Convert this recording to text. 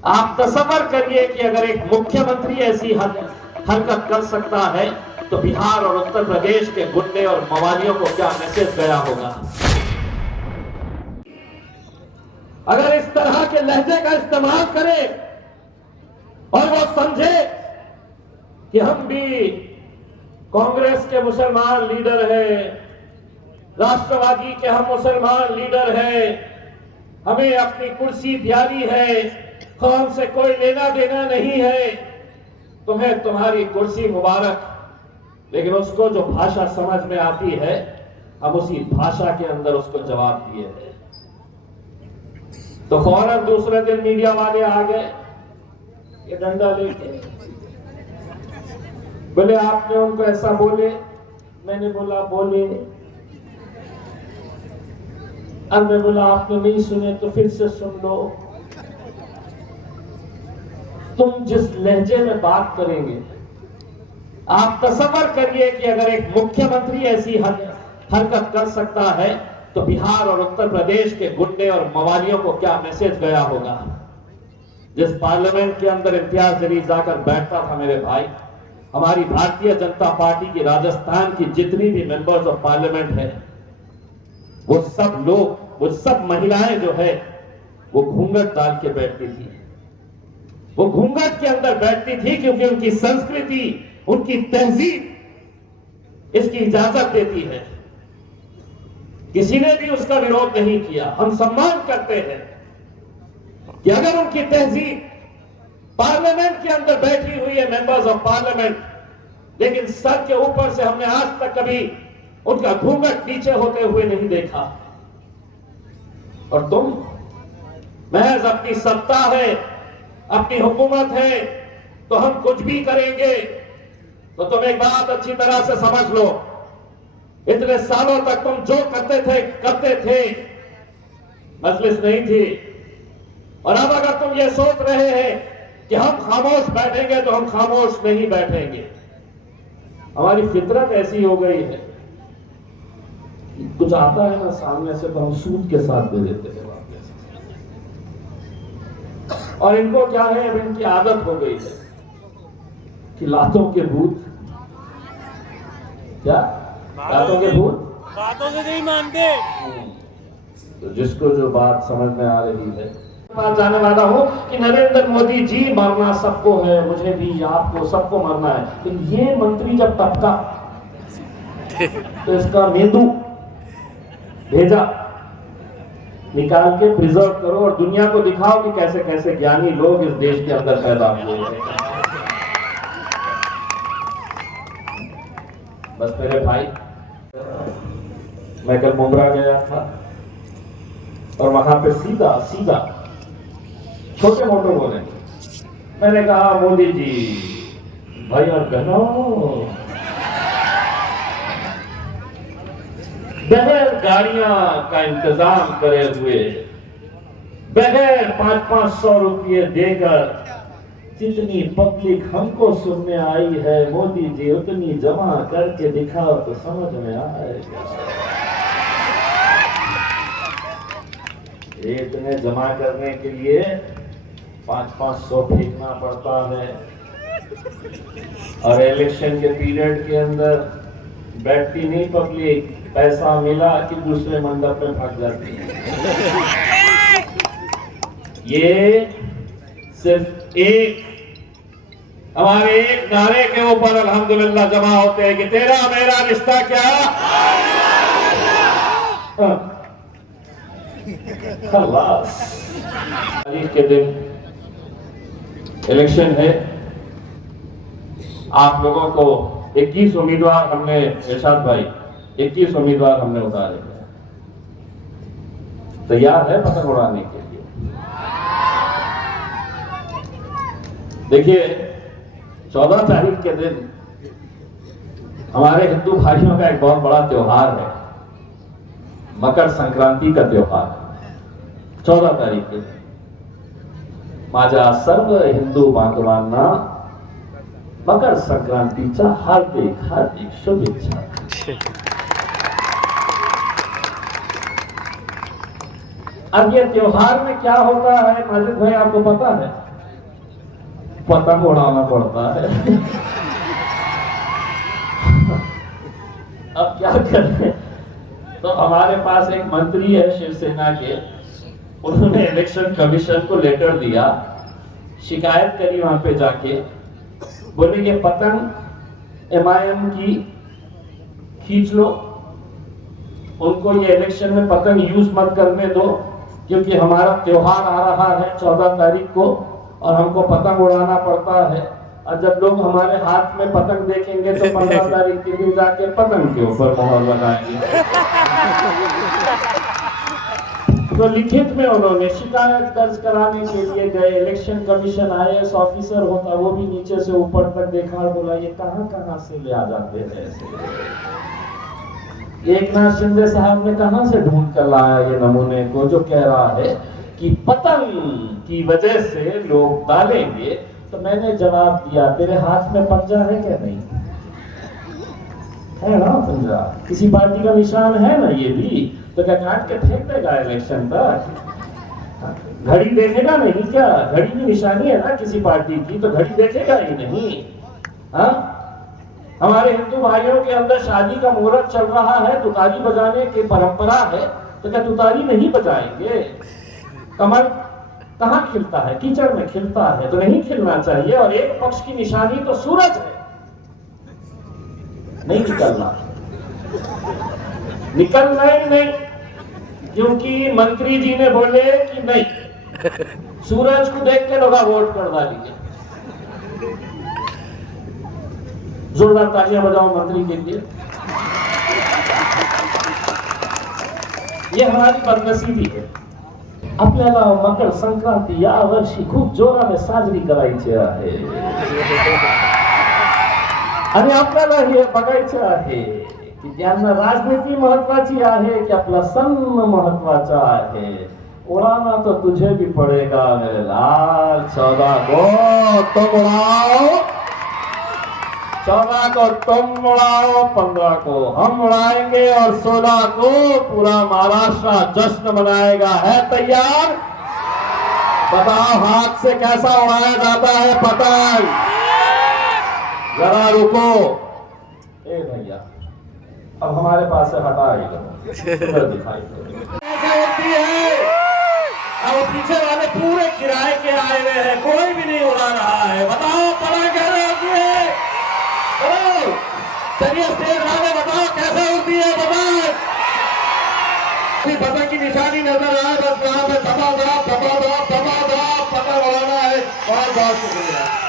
आप तसव्वुर करिए कि अगर एक मुख्यमंत्री ऐसी हरकत कर सकता है तो बिहार और उत्तर प्रदेश के गुंडे और मवालियों को क्या मैसेज गया होगा। अगर इस तरह के लहजे का इस्तेमाल करे और वो समझे कि हम भी कांग्रेस के मुसलमान लीडर हैं, राष्ट्रवादी के हम मुसलमान लीडर हैं, हमें अपनी कुर्सी प्यारी है, हमसे कोई लेना देना नहीं है, तुम्हें तुम्हारी कुर्सी मुबारक। लेकिन उसको जो भाषा समझ में आती है हम उसी भाषा के अंदर उसको जवाब दिए हैं। तो फौरन दूसरे दिन मीडिया वाले आ गए ये डंडा लेके, बोले आपने उनको ऐसा बोले। मैंने बोला बोले। अब मैं बोला आपने नहीं सुने तो फिर से सुन लो। तुम जिस लहजे में बात करेंगे, आप तसव्वुर करिए कि अगर एक मुख्यमंत्री ऐसी हरकत कर सकता है तो बिहार और उत्तर प्रदेश के गुंडे और मवालियों को क्या मैसेज गया होगा। जिस पार्लियामेंट के अंदर इम्तियाज जलील जाकर बैठता था मेरे भाई, हमारी भारतीय जनता पार्टी की राजस्थान की जितनी भी मेंबर्स ऑफ पार्लियामेंट है, वो सब लोग, वो सब महिलाएं जो है वो घूंघट डाल के बैठती थी। वो घूंघट के अंदर बैठती थी क्योंकि उनकी संस्कृति, उनकी तहजीब इसकी इजाजत देती है। किसी ने भी उसका विरोध नहीं किया। हम सम्मान करते हैं कि अगर उनकी तहजीब पार्लियामेंट के अंदर बैठी हुई है, मेंबर्स ऑफ पार्लियामेंट, लेकिन सर के ऊपर से हमने आज तक कभी उनका घूंघट नीचे होते हुए नहीं देखा। और तुम महज अपनी सत्ता है, अपनी हुकूमत है तो हम कुछ भी करेंगे। तो तुम एक बात अच्छी तरह से समझ लो, इतने सालों तक तुम जो करते थे, मजलिस नहीं थी। और अब अगर तुम ये सोच रहे हैं कि हम खामोश बैठेंगे तो हम खामोश नहीं बैठेंगे। हमारी फितरत ऐसी हो गई है, कुछ आता है ना सामने से तो हम सूद के साथ दे देते हैं वापस। और इनको क्या है, अब इनकी आदत हो गई है कि लातों के भूत, क्या लातों के भूत, बातों से नहीं मानते। तो जिसको जो बात समझ में आ रही है, बात जाने वाला हूं कि नरेंद्र मोदी जी मरना सबको है, मुझे भी, आपको, सबको मरना है। लेकिन ये मंत्री जब टपका तो इसका मेंदू भेजा, निकाल के प्रिजर्व करो और दुनिया को दिखाओ कि कैसे कैसे ज्ञानी लोग इस देश के अंदर पैदा हुए हैं। बस मेरे भाई, मैं कल मुंब्रा गया था और वहां पे सीधा छोटे मोटे बोले। मैंने कहा मोदी जी, भाई और बहनों, बगैर गाड़ियां का इंतजाम करे हुए, बगैर 500-500 रुपये देकर जितनी पब्लिक हमको सुनने आई है, मोदी जी उतनी जमा करके दिखाओ तो समझ में आएगा। इतने जमा करने के लिए 500-500 फेंकना पड़ता है और इलेक्शन के पीरियड के अंदर बैठती नहीं पब्लिक, पैसा मिला कि दूसरे मंडप में भाग जाती है। ये सिर्फ एक हमारे एक नारे के ऊपर अल्हम्दुलिल्लाह जमा होते हैं कि तेरा मेरा रिश्ता क्या, खलास। तारीख के दिन इलेक्शन है, आप लोगों को 21 उम्मीदवार हमने, इरशाद भाई 21 उम्मीदवार हमने उतारे हैं। तैयार है पतंग उड़ाने के लिए। देखिए 14 तारीख के दिन हमारे हिंदू भाइयों का एक बहुत बड़ा त्योहार है, मकर संक्रांति का त्योहार। 14 तारीख के दिन माझ्या सर्व हिंदू बांधवांना मकर संक्रांतीच्या हार्दिक शुभेच्छा। अब ये त्योहार में क्या होता है माजिद भाई, आपको पता है? पतंग उड़ाना पड़ता है। अब क्या करें? तो हमारे पास एक मंत्री है शिवसेना के, उन्होंने इलेक्शन कमीशन को लेटर दिया, शिकायत करी वहां पे जाके, बोले कि पतंग MIM की खींच लो, उनको ये इलेक्शन में पतंग यूज मत करने दो, क्योंकि हमारा त्योहार आ रहा है 14 तारीख को और हमको पतंग उड़ाना पड़ता है, और जब लोग हमारे हाथ में पतंग देखेंगे तो 15 तारीख के दिन जाके पतंग के ऊपर मोहर लगाएंगे। तो लिखित में उन्होंने शिकायत दर्ज कराने के लिए गए, इलेक्शन कमीशन IAS ऑफिसर होता, वो भी नीचे से ऊपर तक देखा और बोला ये कहां से ले आ जाते हैं ऐसे। एकनाथ शिंदे साहब ने कहां से ढूंढ कर लाया ये नमूने को, जो कह रहा है कि पतंग की वजह से लोग डालेंगे। तो मैंने जवाब दिया, तेरे हाथ में पंजा है क्या? नहीं है ना पंजा, किसी पार्टी का निशान है ना ये भी, तो क्या काट के फेंक देगा इलेक्शन तक? घड़ी देखेगा नहीं क्या? घड़ी की निशानी है ना किसी पार्टी की, तो घड़ी देखेगा ही नहीं। हाँ, हमारे हिंदू भाइयों के अंदर शादी का मुहूर्त चल रहा है, तुतारी बजाने की परंपरा है, तो क्या तुतारी नहीं बजाएंगे? कमल कहां खिलता है? कीचड़ में खिलता है, तो नहीं खिलना चाहिए। और एक पक्ष की निशानी तो सूरज है, नहीं निकलना, निकलना ही नहीं, क्योंकि मंत्री जी ने बोले कि नहीं, सूरज को देख के लोग वोट कर डालिए। जोरदार तालियां बजाओ मंत्री के लिए। ये हमारी बदनसीबी है। आपल्याला मकर संक्रांती या वर्षी खूप जोराने साजरी करायची आहे आणि आपल्याला हे बघायचं आहे की ज्यांना राजनीती महत्वाची आहे की आपला सण महत्वाचा आहे। उड़ाना तो तुझे भी पड़ेगा मेरे लाल, 14 को तुम उड़ाओ, 14 को तुम उड़ाओ, 15 को हम उड़ाएंगे और 16 को पूरा महाराष्ट्र जश्न मनाएगा। है तैयार? बताओ हाथ से कैसा उड़ाया जाता है पतंग? जरा रुको। ए भैया, अब हमारे पास से हटा ही लो, दिखाई दो। कैसे होती है? अब पीछे वाले पूरे किराए के आए हुए हैं, कोई भी नहीं उड़ा रहा है। बताओ पतंग कैसे होती है? चलिए स्टेज वाले बताओ कैसे होती है पतंग? पतंग की निशानी नजर आए, बस यहाँ पे दबा पतंग उड़ाना है। बहुत बहुत शुक्रिया।